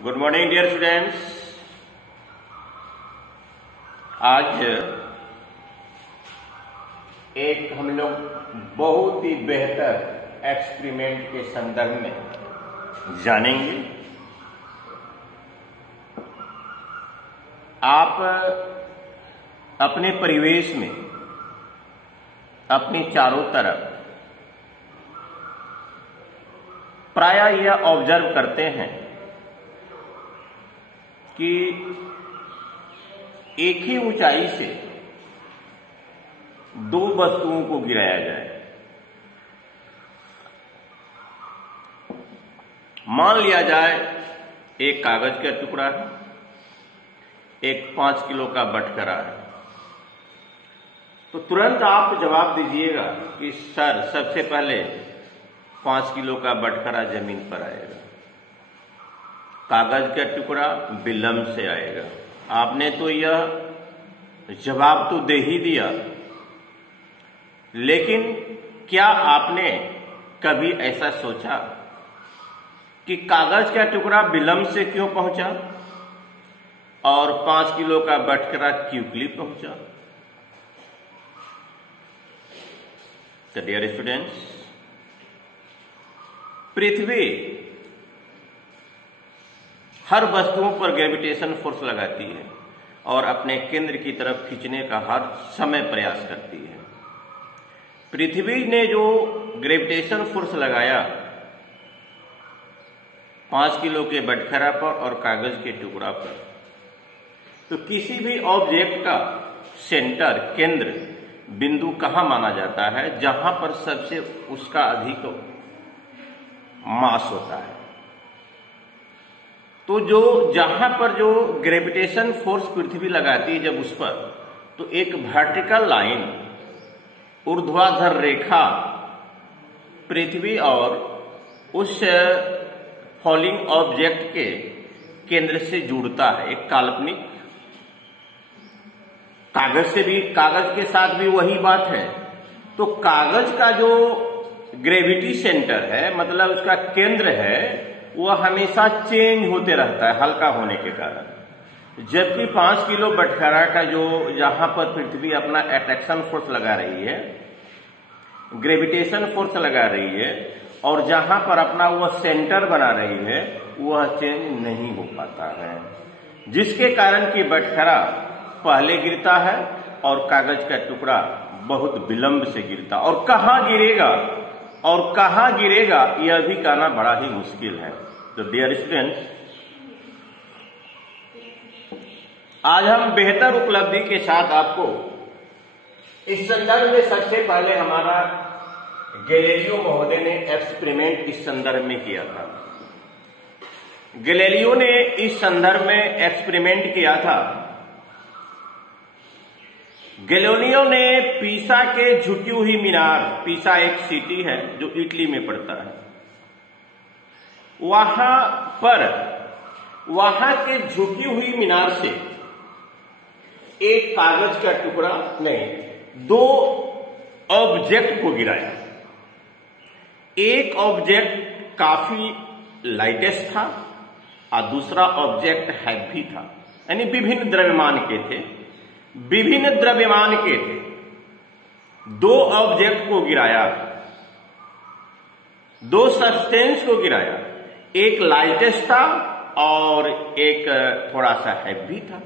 Good morning dear students. आज एक हम लोग बहुत ही बेहतर एक्सपेरिमेंट के संदर्भ में जानेंगे। आप अपने परिवेश में अपने चारों तरफ प्रायः यह ऑब्जर्व करते हैं कि एक ही ऊंचाई से दो वस्तुओं को गिराया जाए। मान लिया जाए एक कागज का टुकड़ा है, एक 5 किलो का बटखरा है, तो तुरंत आप जवाब दीजिएगा कि सर सबसे पहले 5 किलो का बटखरा जमीन पर आएगा, कागज का टुकड़ा विलंब से आएगा। आपने तो यह जवाब तो दे ही दिया, लेकिन क्या आपने कभी ऐसा सोचा कि कागज का टुकड़ा विलंब से क्यों पहुंचा और 5 किलो का बटखरा क्विकली पहुंचा? तो डियर स्टूडेंट्स, पृथ्वी हर वस्तुओं पर ग्रेविटेशन फोर्स लगाती है और अपने केंद्र की तरफ खींचने का हर समय प्रयास करती है। पृथ्वी ने जो ग्रेविटेशन फोर्स लगाया 5 किलो के बटखरा पर और कागज के टुकड़ा पर, तो किसी भी ऑब्जेक्ट का सेंटर, केंद्र बिंदु कहाँ माना जाता है? जहां पर सबसे उसका अधिक मास होता है। तो जहां पर जो ग्रेविटेशन फोर्स पृथ्वी लगाती है जब उस पर, तो एक वर्टिकल लाइन, ऊर्ध्वाधर रेखा पृथ्वी और उस फॉलिंग ऑब्जेक्ट के केंद्र से जुड़ता है। एक काल्पनिक कागज के साथ भी वही बात है। तो कागज का जो ग्रेविटी सेंटर है, मतलब उसका केंद्र है, वह हमेशा चेंज होते रहता है हल्का होने के कारण। जबकि 5 किलो बटखरा का जो जहां पर पृथ्वी अपना अट्रैक्शन फोर्स लगा रही है, ग्रेविटेशन फोर्स लगा रही है, और जहां पर अपना वह सेंटर बना रही है, वह चेंज नहीं हो पाता है, जिसके कारण कि बटखरा पहले गिरता है और कागज का टुकड़ा बहुत विलंब से गिरता। और कहाँ गिरेगा यह भी कहना बड़ा ही मुश्किल है। तो डियर स्टूडेंट्स, आज हम बेहतर उपलब्धि के साथ आपको इस संदर्भ में सबसे पहले हमारा गैलीलियो महोदय ने एक्सपेरिमेंट इस संदर्भ में किया था। गैलीलियो ने इस संदर्भ में एक्सपेरिमेंट किया था। गैलीलियो ने पीसा के झुकी हुई मीनार, पीसा एक सिटी है जो इटली में पड़ता है, वहां के झुकी हुई मीनार से एक कागज का टुकड़ा नहीं, 2 ऑब्जेक्ट को गिराया। एक ऑब्जेक्ट काफी लाइटेस्ट था और दूसरा ऑब्जेक्ट हैवी था, यानी विभिन्न द्रव्यमान के थे। 2 ऑब्जेक्ट को गिराया, 2 सब्सटेंस को गिराया। एक लाइटेस्ट था और एक थोड़ा सा हैवी था।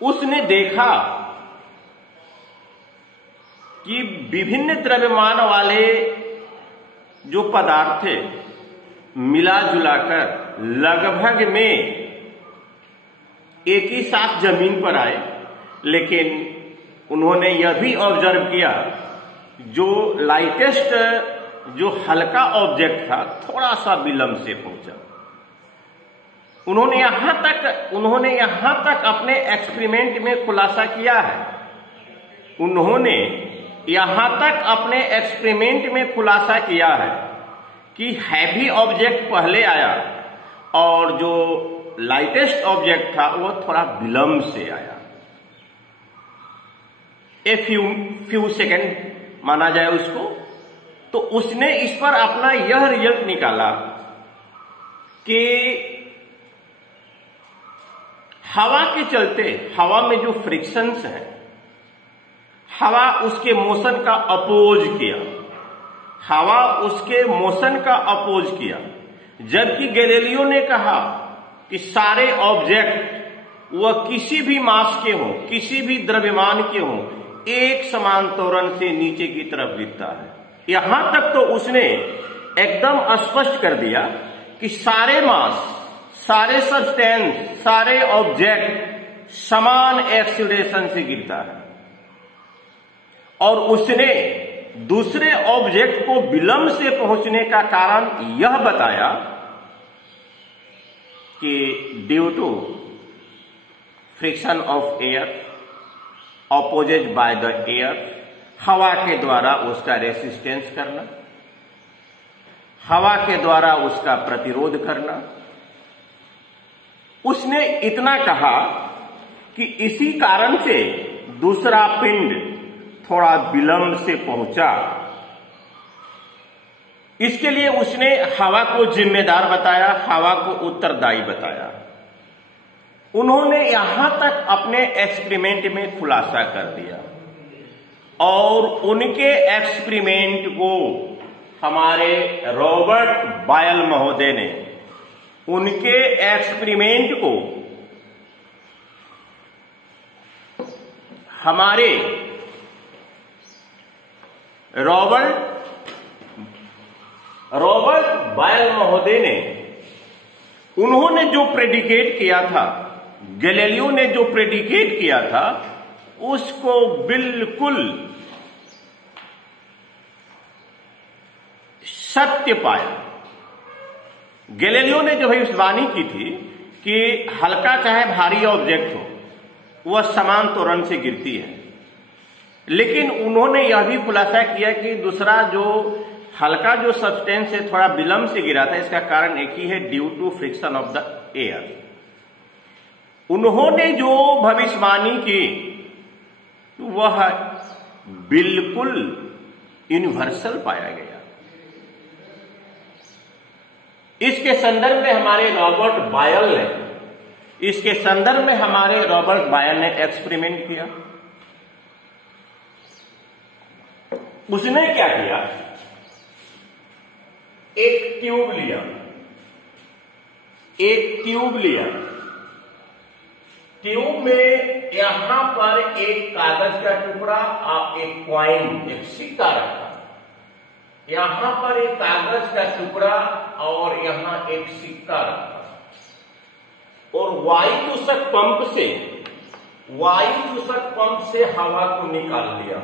उसने देखा कि विभिन्न द्रव्यमान वाले जो पदार्थ थे मिला जुलाकर लगभग में एक ही साथ जमीन पर आए, लेकिन उन्होंने यह भी ऑब्जर्व किया जो लाइटेस्ट, जो हल्का ऑब्जेक्ट था, थोड़ा सा विलंब से पहुंचा। उन्होंने यहां तक अपने एक्सपेरिमेंट में खुलासा किया है। उन्होंने यहां तक अपने एक्सपेरिमेंट में खुलासा किया है कि हैवी ऑब्जेक्ट पहले आया और जो लाइटेस्ट ऑब्जेक्ट था वो थोड़ा विलंब से आया। फ्यू सेकेंड माना जाए उसको। तो उसने इस पर अपना यह रिजल्ट निकाला कि हवा के चलते हवा में जो फ्रिक्शंस हैं, हवा उसके मोशन का अपोज किया, हवा उसके मोशन का अपोज किया। जबकि गैलीलियो ने कहा कि सारे ऑब्जेक्ट वह किसी भी मास के हों, किसी भी द्रव्यमान के हों, एक समान त्वरण से नीचे की तरफ गिरता है। यहां तक तो उसने एकदम स्पष्ट कर दिया कि सारे मास, सारे सब्सटेंस, सारे ऑब्जेक्ट समान एक्सीलरेशन से गिरता है। और उसने दूसरे ऑब्जेक्ट को विलंब से पहुंचने का कारण यह बताया कि due to friction of air opposed by the air, हवा के द्वारा उसका रेसिस्टेंस करना, हवा के द्वारा उसका प्रतिरोध करना। उसने इतना कहा कि इसी कारण से दूसरा पिंड थोड़ा विलंब से पहुंचा। इसके लिए उसने हवा को जिम्मेदार बताया, हवा को उत्तरदायी बताया। उन्होंने यहां तक अपने एक्सपेरिमेंट में खुलासा कर दिया और उनके एक्सपेरिमेंट को हमारे रॉबर्ट बायल महोदय ने उनके एक्सपेरिमेंट को हमारे रॉबर्ट बायल महोदय ने, उन्होंने जो प्रेडिकेट किया था, गैलीलियो ने जो प्रेडिकेट किया था, उसको बिल्कुल सत्य पाया। गैलीलियो ने जो भविष्यवाणी की थी कि हल्का चाहे भारी ऑब्जेक्ट हो, वह समान त्वरण से गिरती है, लेकिन उन्होंने यह भी खुलासा किया कि दूसरा जो हल्का जो सब्सटेंस है थोड़ा विलंब से गिरा था, इसका कारण एक ही है, due to friction of the air. उन्होंने जो भविष्यवाणी की वह बिल्कुल यूनिवर्सल पाया गया। इसके संदर्भ में हमारे रॉबर्ट बायल ने एक्सपेरिमेंट किया। उसने क्या किया, एक ट्यूब लिया, ट्यूब में यहां पर एक कागज का टुकड़ा और एक कॉइन, एक सिक्का रखा। यहां पर एक कागज का टुकड़ा और यहां एक सिक्का रखा और वायुचूसक पंप से हवा को निकाल लिया।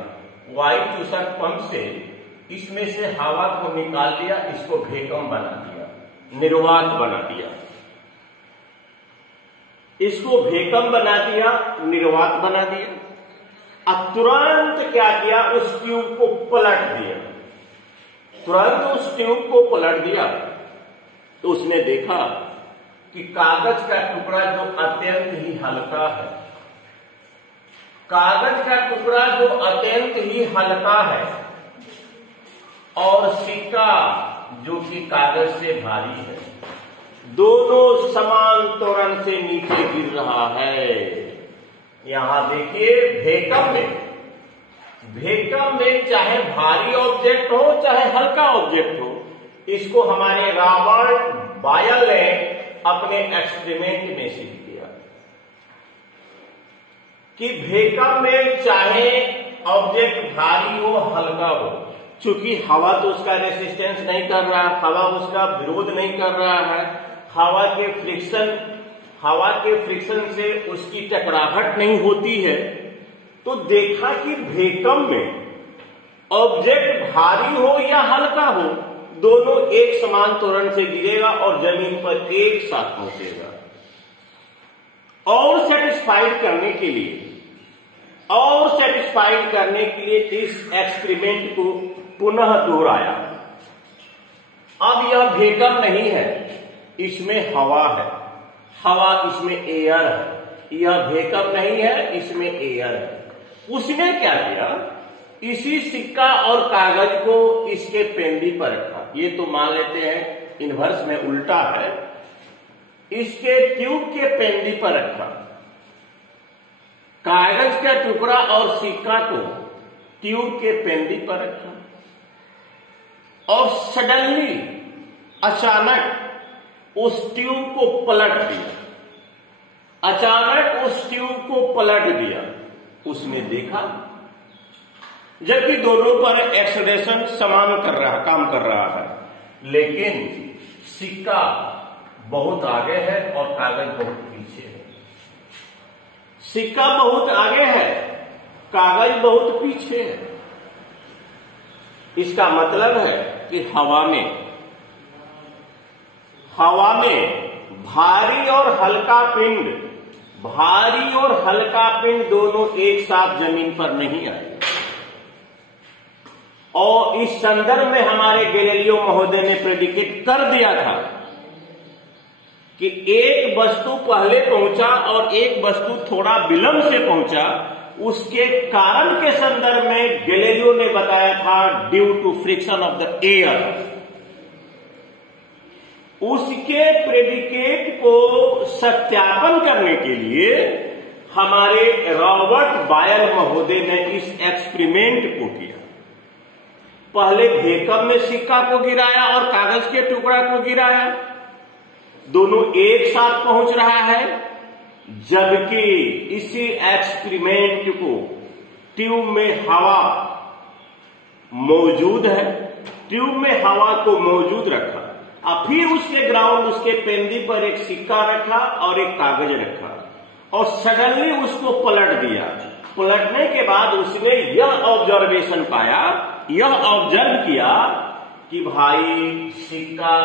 वायुचूसक पंप से इसमें से हवा को निकाल दिया, इसको वैक्यूम बना दिया, निर्वात बना दिया। इसको वैक्यूम बना दिया, निर्वात बना दिया। अब तुरंत क्या किया, उस ट्यूब को पलट दिया। तुरंत उस ट्यूब को पलट दिया तो उसने देखा कि कागज का टुकड़ा जो अत्यंत ही हल्का है, कागज का टुकड़ा जो अत्यंत ही हल्का है और सिक्का जो कि कागज से भारी है, दोनों समान त्वरण से नीचे गिर रहा है। यहां देखिए, वैक्यूम में चाहे भारी ऑब्जेक्ट हो चाहे हल्का ऑब्जेक्ट हो, इसको हमारे रॉबर्ट बायल ने अपने एक्सपेरिमेंट में सिद्ध किया कि वैक्यूम में चाहे ऑब्जेक्ट भारी हो हल्का हो, चूंकि हवा तो उसका रेसिस्टेंस नहीं कर रहा है, हवा उसका विरोध नहीं कर रहा है, हवा के फ्रिक्शन से उसकी टकराहट नहीं होती है, तो देखा कि वैक्यूम में ऑब्जेक्ट भारी हो या हल्का हो, दोनों एक समान त्वरण से गिरेगा और जमीन पर एक साथ पहुंचेगा। और सेटिस्फाइड करने के लिए इस एक्सपेरिमेंट को पुनः दोहराया। अब यह वैक्यूम नहीं है, इसमें हवा है, हवा इसमें एयर है। यह वैक्यूम नहीं है, इसमें एयर है। उसने क्या किया, इसी सिक्का और कागज को इसके पेंदी पर रखा। ये तो मान लेते हैं इन्वर्स में उल्टा है, इसके ट्यूब के पेंदी पर रखा, कागज का टुकड़ा और सिक्का को ट्यूब के पेंदी पर रखा और सडनली अचानक उस ट्यूब को पलट दिया, अचानक उस ट्यूब को पलट दिया। उसने देखा जबकि दोनों पर एक्सेलरेशन समान काम कर रहा है, लेकिन सिक्का बहुत आगे है और कागज बहुत पीछे है। सिक्का बहुत आगे है, कागज बहुत पीछे है। इसका मतलब है कि हवा में भारी और हल्का पिंड दोनों एक साथ जमीन पर नहीं आए। और इस संदर्भ में हमारे गैलीलियो महोदय ने प्रेडिकेट कर दिया था कि एक वस्तु पहले पहुंचा और एक वस्तु थोड़ा विलंब से पहुंचा। उसके कारण के संदर्भ में गैलीलियो ने बताया था due to friction of the air. उसके प्रेडिकेट को सत्यापन करने के लिए हमारे रॉबर्ट बायल महोदय ने इस एक्सपेरिमेंट को किया। पहले भेकम में सिक्का को गिराया और कागज के टुकड़ा को गिराया, दोनों एक साथ पहुंच रहा है, जबकि इसी एक्सपेरिमेंट को ट्यूब में हवा मौजूद है, ट्यूब में हवा को मौजूद रखा और फिर उसके ग्राउंड उसके पेंदी पर एक सिक्का रखा और एक कागज रखा और सडनली उसको पलट दिया। पलटने के बाद उसने यह ऑब्जर्वेशन पाया, यह ऑब्जर्व किया कि भाई सिक्का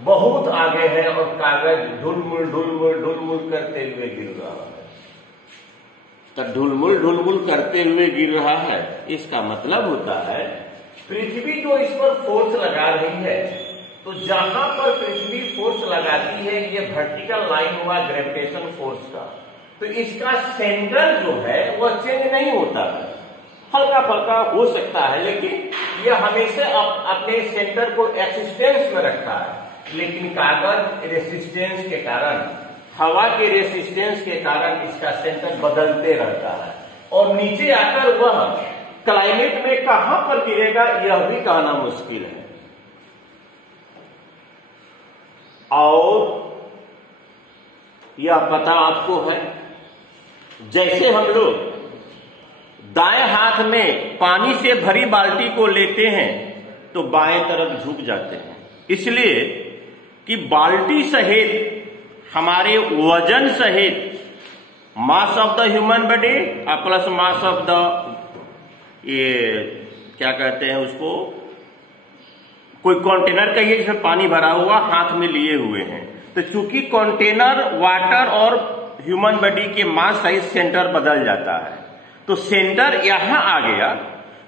बहुत आगे है और कागज ढुलमुल करते हुए गिर रहा है। तो ढुलमुल करते हुए गिर रहा है, इसका मतलब होता है पृथ्वी जो इस पर फोर्स लगा रही है, तो जहां पर पृथ्वी फोर्स लगाती है, ये वर्टिकल लाइन हुआ ग्रेविटेशन फोर्स का, तो इसका सेंटर जो है वह चेंज नहीं होता है, हल्का फल्का हो सकता है, लेकिन यह हमेशा अपने सेंटर को एक्सिस्टेंस में रखता है। लेकिन कागज रेसिस्टेंस के कारण, हवा के रेसिस्टेंस के कारण इसका सेंटर बदलते रहता है और नीचे आकर वह क्लाइमेट में कहां पर गिरेगा यह भी कहना मुश्किल है। और यह पता आपको है, जैसे हम लोग दाएं हाथ में पानी से भरी बाल्टी को लेते हैं तो बाएं तरफ झुक जाते हैं, इसलिए कि बाल्टी सहित हमारे वजन सहित mass of the human body plus mass of the, ये क्या कहते हैं उसको, कोई कंटेनर कहिए जिसमें पानी भरा हुआ हाथ में लिए हुए हैं, तो चूंकि कंटेनर वाटर और ह्यूमन बॉडी के मास सहित सेंटर बदल जाता है, तो सेंटर यहां आ गया,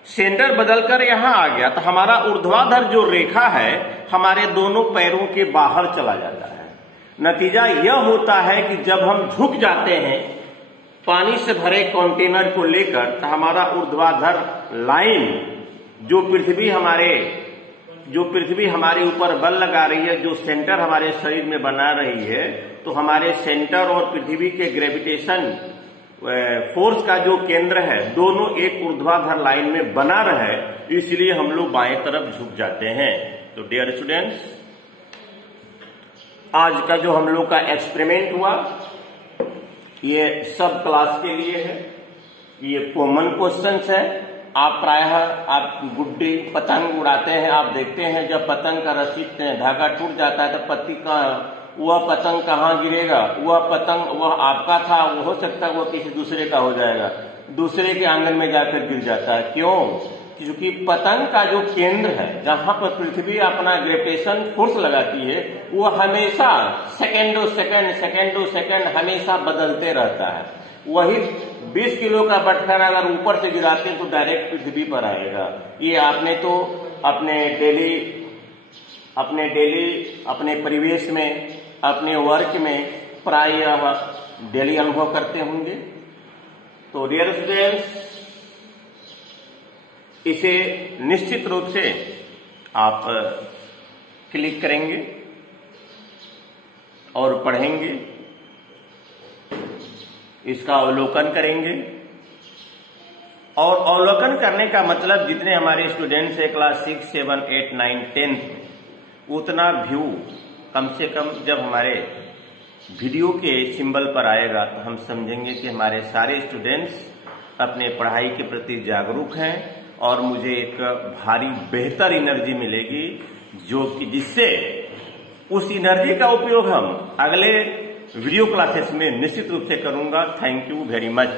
सेंटर बदलकर यहां आ गया, तो हमारा ऊर्ध्वाधर जो रेखा है हमारे दोनों पैरों के बाहर चला जाता है। नतीजा यह होता है कि जब हम झुक जाते हैं पानी से भरे कंटेनर को लेकर, तो हमारा ऊर्ध्वाधर लाइन जो पृथ्वी हमारे ऊपर बल लगा रही है, जो सेंटर हमारे शरीर में बना रही है, तो हमारे सेंटर और पृथ्वी के ग्रेविटेशन फोर्स का जो केंद्र है दोनों एक ऊर्ध्वाधर लाइन में बना रहे, इसलिए हम लोग बाएं तरफ झुक जाते हैं। तो डियर स्टूडेंट्स, आज का जो हम लोग का एक्सपेरिमेंट हुआ ये सब क्लास के लिए है, ये कॉमन क्वेश्चंस है। आप प्रायः आप गुड्डी पतंग उड़ाते हैं, आप देखते हैं जब पतंग का रस्सी धागा टूट जाता है तो पत्ती का वह पतंग कहाँ गिरेगा, वह पतंग वह आपका था, वो हो सकता है वो किसी दूसरे का हो जाएगा, दूसरे के आंगन में जाकर गिर जाता है। क्यों? क्योंकि पतंग का जो केंद्र है जहां पर पृथ्वी अपना ग्रेविटेशन फोर्स लगाती है वो हमेशा सेकेंडों सेकेंड हमेशा बदलते रहता है। वही 20 किलो का बटखरा अगर ऊपर से गिराते हैं तो डायरेक्ट पृथ्वी पर आएगा। ये आपने तो अपने अपने परिवेश में, अपने वर्क में प्रायः डेली अनुभव करते होंगे। तो डियर स्टूडेंट्स, इसे निश्चित रूप से आप क्लिक करेंगे और पढ़ेंगे, इसका अवलोकन करेंगे। और अवलोकन करने का मतलब जितने हमारे स्टूडेंट्स है क्लास 6, 7, 8, 9, 10 में, उतना व्यू कम से कम जब हमारे वीडियो के सिंबल पर आएगा तो हम समझेंगे कि हमारे सारे स्टूडेंट्स अपने पढ़ाई के प्रति जागरूक हैं और मुझे एक भारी बेहतर एनर्जी मिलेगी, जो कि जिससे उस एनर्जी का उपयोग हम अगले वीडियो क्लासेस में निश्चित रूप से करूंगा। Thank you very much.